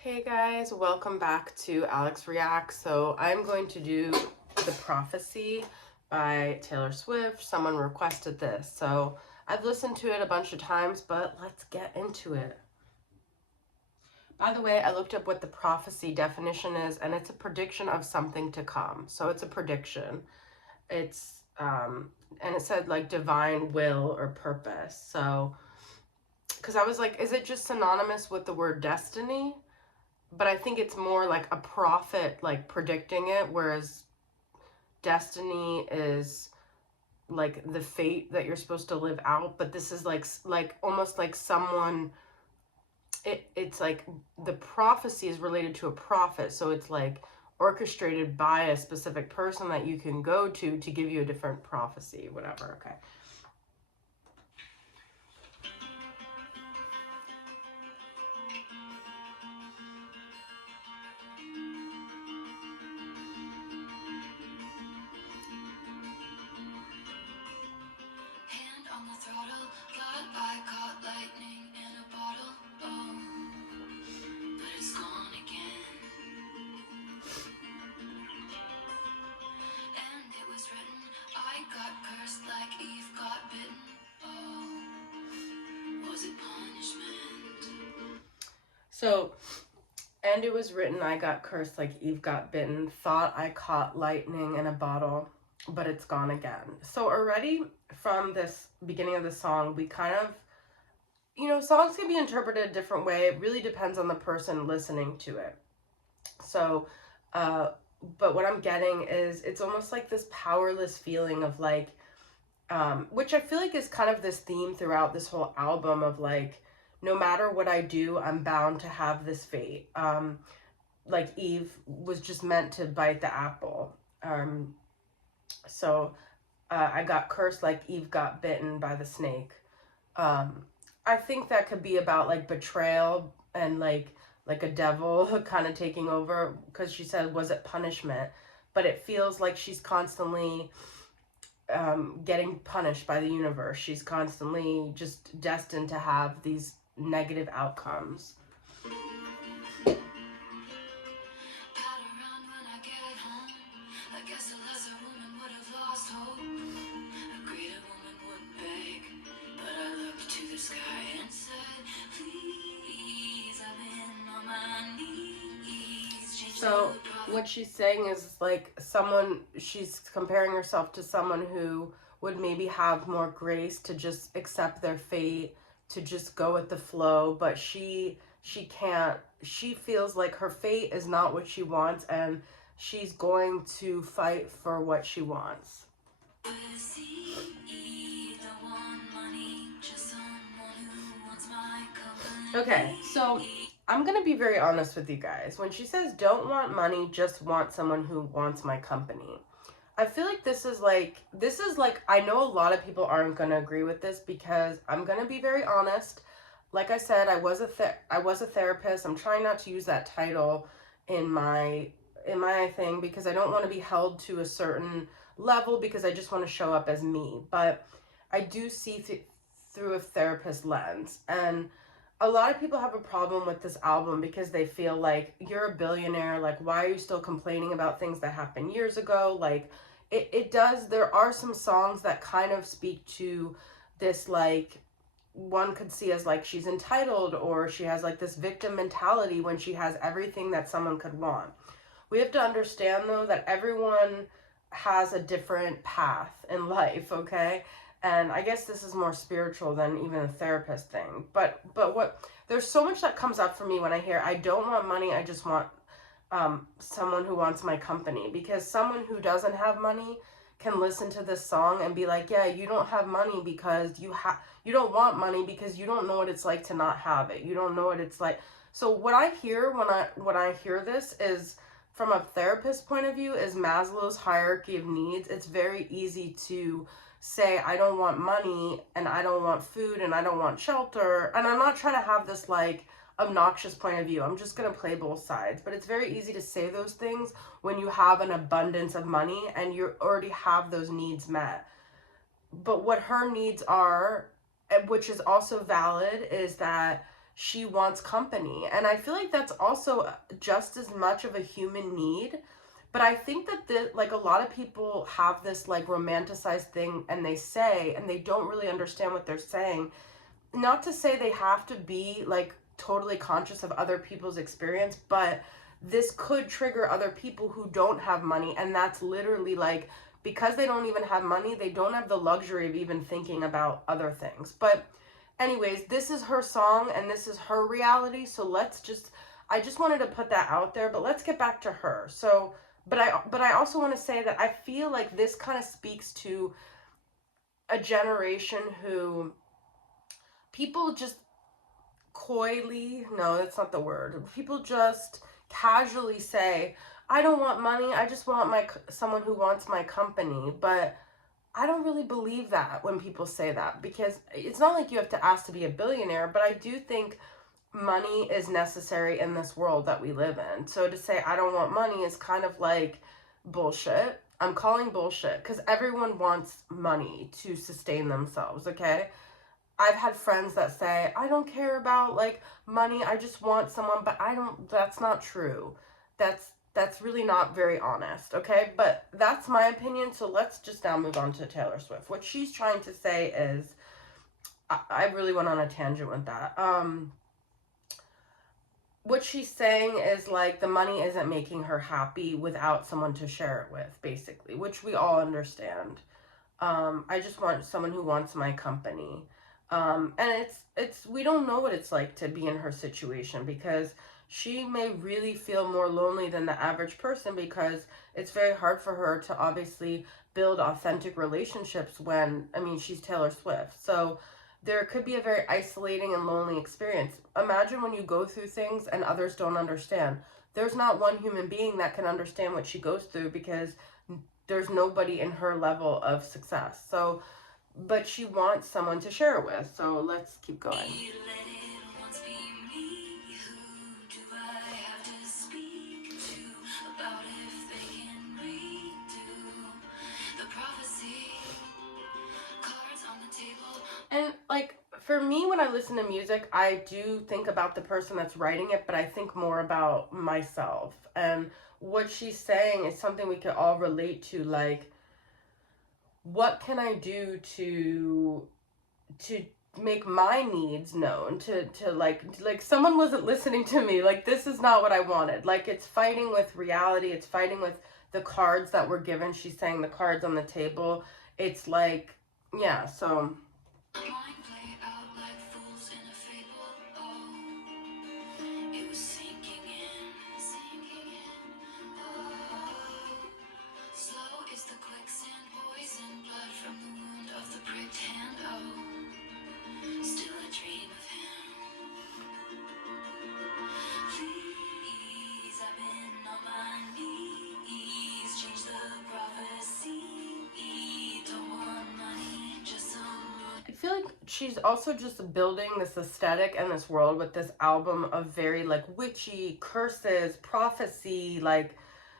Hey guys, welcome back to Alex Reacts. So I'm going to do The Prophecy by Taylor Swift. Someone requested this, so I've listened to it a bunch of times, but let's get into it. By the way, I looked up what the prophecy definition is, and it's a prediction of something to come. So it's a prediction. It's and it said like divine will or purpose. So because I was like, is it just synonymous with the word destiny? But I think it's more like a prophet like predicting it, whereas destiny is like the fate that you're supposed to live out. But this is like almost like someone, it's like the prophecy is related to a prophet, so it's like orchestrated by a specific person that you can go to give you a different prophecy, whatever. Okay. Hand on the throttle, thought I caught lightning in a bottle. Oh, but it's gone again. And it was written, I got cursed like Eve got bitten. Oh, was it punishment? So, and it was written, I got cursed like Eve got bitten, thought I caught lightning in a bottle, but it's gone again. So already from this beginning of the song, we kind of, songs can be interpreted a different way. It really depends on the person listening to it. So, but what I'm getting is it's almost like this powerless feeling of like, which I feel like is kind of this theme throughout this whole album of like, no matter what I do, I'm bound to have this fate. Like Eve was just meant to bite the apple. So I got cursed like Eve got bitten by the snake. I think that could be about like betrayal and like a devil kind of taking over, because she said, was it punishment? But it feels like she's constantly getting punished by the universe. She's constantly just destined to have these negative outcomes. Pat around when I get home. I guess a lesser woman would have lost hope. A greater woman wouldn't beg, but I looked to the sky and said, please, I've been on my knees. So what she's saying is like someone, she's comparing herself to someone who would maybe have more grace to just accept their fate, to just go with the flow, but she can't. She feels like her fate is not what she wants, and she's going to fight for what she wants. Okay, so I'm gonna be very honest with you guys. When she says don't want money, just want someone who wants my company, I feel like this is like I know a lot of people aren't gonna agree with this, because I'm gonna be very honest. Like I said, I was a therapist. I'm trying not to use that title in my thing, because I don't want to be held to a certain level, because I just want to show up as me. But I do see through a therapist lens, and a lot of people have a problem with this album because they feel like, you're a billionaire, like why are you still complaining about things that happened years ago? Like it does, there are some songs that kind of speak to this, like one could see as like she's entitled, or she has like this victim mentality when she has everything that someone could want. We have to understand though that everyone has a different path in life, okay? And I guess this is more spiritual than even a therapist thing. But what, there's so much that comes up for me when I hear, I don't want money, I just want someone who wants my company. Because someone who doesn't have money can listen to this song and be like, yeah, you don't have money because you don't want money because you don't know what it's like to not have it. You don't know what it's like. So what I hear when I hear this is, from a therapist point of view, is Maslow's hierarchy of needs. It's very easy to say, I don't want money, and I don't want food, and I don't want shelter. And I'm not trying to have this like obnoxious point of view. I'm just going to play both sides. But it's very easy to say those things when you have an abundance of money and you already have those needs met. But what her needs are, which is also valid, is that she wants company. And I feel like that's also just as much of a human need. But I think that like a lot of people have this like romanticized thing and they say, and they don't really understand what they're saying. Not to say they have to be like totally conscious of other people's experience, but this could trigger other people who don't have money. And that's literally like, because they don't even have money, they don't have the luxury of even thinking about other things. But anyways, this is her song and this is her reality. So I just wanted to put that out there, but let's get back to her. So, but I also want to say that I feel like this kind of speaks to a generation who people just coyly, no, that's not the word. People just casually say, I don't want money. I just want someone who wants my company. But I don't really believe that when people say that, because it's not like you have to ask to be a billionaire, but I do think money is necessary in this world that we live in. So to say I don't want money is kind of like bullshit. I'm calling bullshit because everyone wants money to sustain themselves, okay? I've had friends that say, I don't care about like money, I just want someone, but that's not true. That's really not very honest, okay? But that's my opinion, so let's just now move on to Taylor Swift. What she's trying to say is, I really went on a tangent with that. What she's saying is like the money isn't making her happy without someone to share it with, basically, which we all understand. I just want someone who wants my company. And we don't know what it's like to be in her situation, because she may really feel more lonely than the average person, because it's very hard for her to obviously build authentic relationships when, I mean, she's Taylor Swift. So there could be a very isolating and lonely experience. Imagine when you go through things and others don't understand. There's not one human being that can understand what she goes through, because there's nobody in her level of success. So, but she wants someone to share it with. So let's keep going. And like for me, when I listen to music, I do think about the person that's writing it, but I think more about myself. And what she's saying is something we could all relate to, like, what can I do to make my needs known, to like someone wasn't listening to me, like this is not what I wanted. Like it's fighting with reality, it's fighting with the cards that were given. She's saying the cards on the table. It's like, yeah, so I feel like she's also just building this aesthetic and this world with this album of very like witchy curses, prophecy, like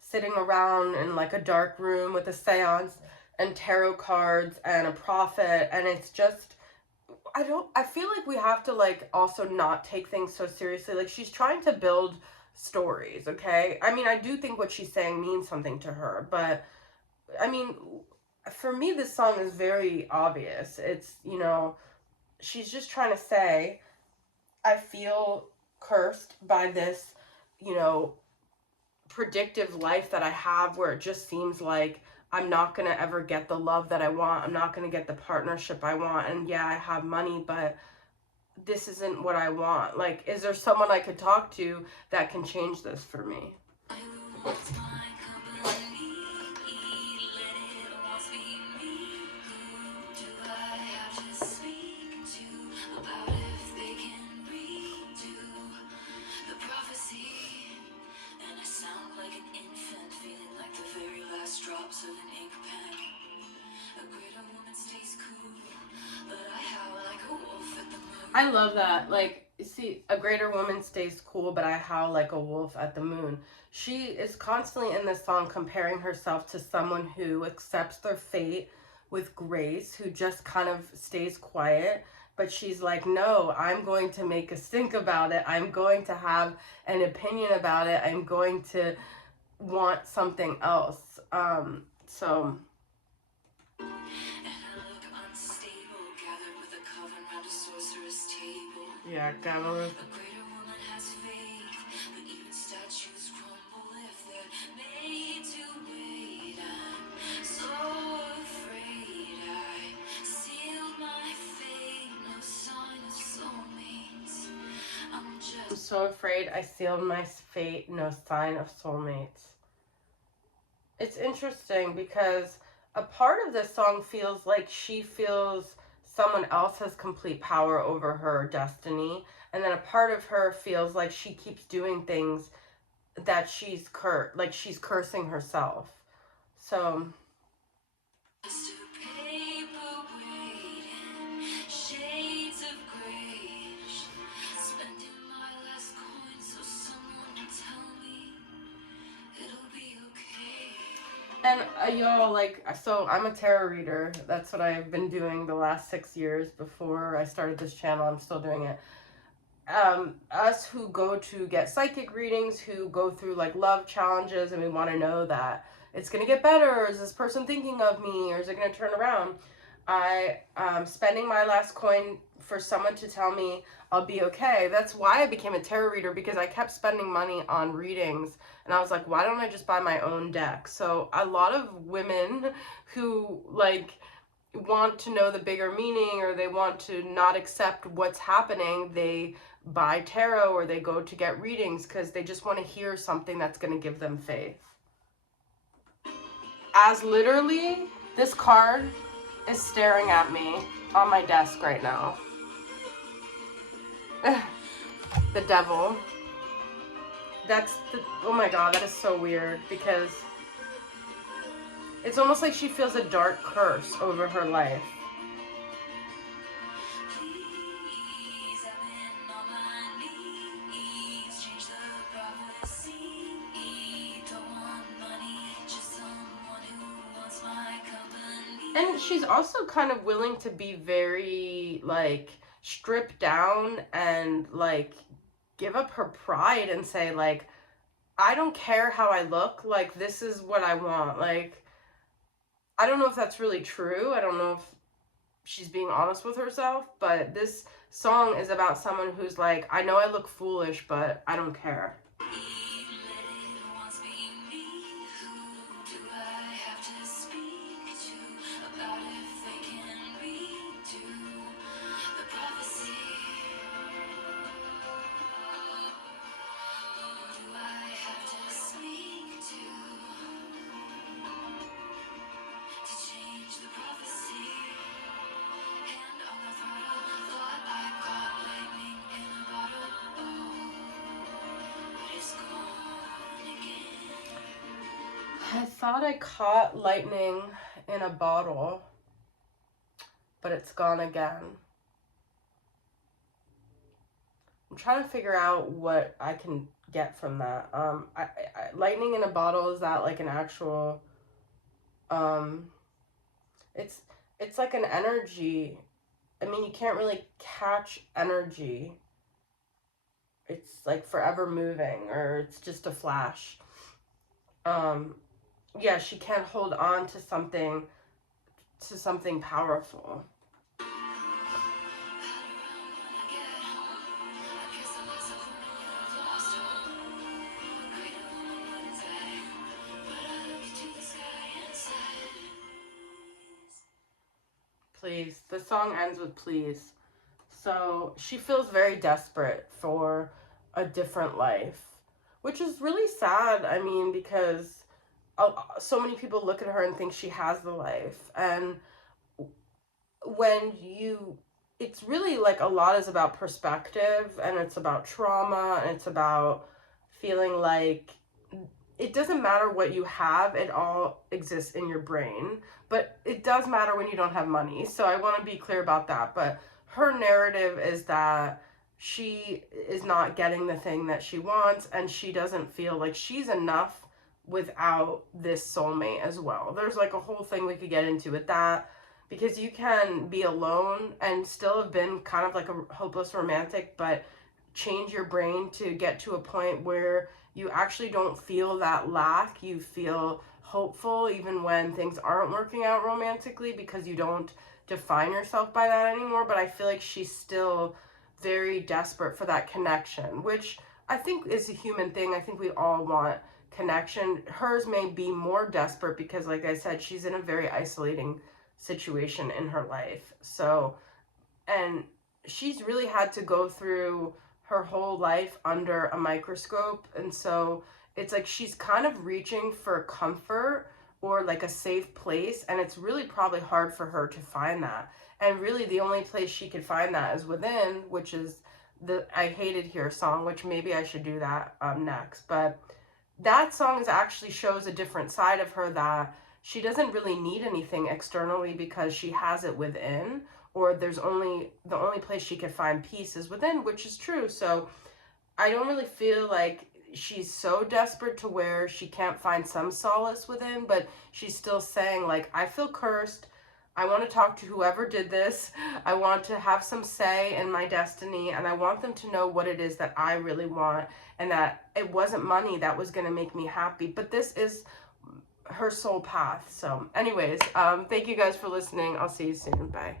sitting around in like a dark room with a seance and tarot cards and a prophet. And it's just, I feel like we have to like also not take things so seriously. Like she's trying to build stories, okay? I mean, I do think what she's saying means something to her, but I mean, for me, this song is very obvious. It's, you know, she's just trying to say, I feel cursed by this, you know, predictive life that I have, where it just seems like I'm not going to ever get the love that I want. I'm not going to get the partnership I want. And yeah, I have money, but this isn't what I want. Like, is there someone I could talk to that can change this for me? I love that. Like, see, a greater woman stays cool, but I howl like a wolf at the moon. She is constantly in this song comparing herself to someone who accepts their fate with grace, who just kind of stays quiet But she's like, no, I'm going to make a stink about it. I'm going to have an opinion about it. I'm going to want something else. So And I look unstable, gathered with a coven round a sorceress table. yeah, Gavin. A greater woman has faith, but even statues crumble if they're made to wait. I'm so afraid I sealed my fate, no sign of soulmates. I'm I'm so afraid I sealed my fate, no sign of soulmates. It's interesting because a part of this song feels like she feels someone else has complete power over her destiny, and then a part of her feels like she keeps doing things that she's she's cursing herself. So just a paper waiting, shades of grayish, spending my last coin so someone will tell me it'll be okay. and y'all, like, so I'm a tarot reader. That's what I've been doing the last 6 years. Before I started this channel, I'm still doing it. Us who go to get psychic readings, who go through like love challenges, and we want to know that it's gonna get better, or is this person thinking of me, or is it gonna turn around? Spending my last coin for someone to tell me I'll be okay. That's why I became a tarot reader, because I kept spending money on readings, and I was like, why don't I just buy my own deck? So a lot of women who like want to know the bigger meaning, or they want to not accept what's happening, they buy tarot or they go to get readings because they just want to hear something that's going to give them faith. As literally, this card is staring at me on my desk right now. The devil. Oh my god, that is so weird, because it's almost like she feels a dark curse over her life. Please, I've been on my knees, change the prophecy. Don't want money, just someone who wants my company. And she's also kind of willing to be very, like, stripped down and, like, give up her pride and say, like, I don't care how I look, like, this is what I want. Like, I don't know if that's really true. I don't know if she's being honest with herself, but this song is about someone who's like, I know I look foolish, but I don't care. I thought I caught lightning in a bottle, but it's gone again. I'm trying to figure out what I can get from that. Lightning in a bottle, is that like an actual, it's like an energy. I mean, you can't really catch energy. It's like forever moving, or it's just a flash. Yeah, she can't hold on to something powerful. Please. The song ends with please. So she feels very desperate for a different life, which is really sad. I mean, because so many people look at her and think she has the life. And it's really like a lot is about perspective, and it's about trauma, and it's about feeling like it doesn't matter what you have, it all exists in your brain, but it does matter when you don't have money. So I want to be clear about that. But her narrative is that she is not getting the thing that she wants, and she doesn't feel like she's enough without this soulmate as well. There's like a whole thing we could get into with that, because you can be alone and still have been kind of like a hopeless romantic, but change your brain to get to a point where you actually don't feel that lack. You feel hopeful even when things aren't working out romantically, because you don't define yourself by that anymore. But I feel like she's still very desperate for that connection, which I think is a human thing. I think we all want connection. Hers may be more desperate because, like I said, she's in a very isolating situation in her life. So, and she's really had to go through her whole life under a microscope. And so it's like she's kind of reaching for comfort or like a safe place. And it's really probably hard for her to find that. And really, the only place she could find that is within, which is the I Hate It Here song, which maybe I should do that next. But that song is actually shows a different side of her, that she doesn't really need anything externally because she has it within, or the only place she can find peace is within, which is true. So I don't really feel like she's so desperate to where she can't find some solace within, but she's still saying, like, I feel cursed. I want to talk to whoever did this. I want to have some say in my destiny, and I want them to know what it is that I really want, and that it wasn't money that was going to make me happy, but this is her soul path. So anyways, thank you guys for listening. I'll see you soon. Bye.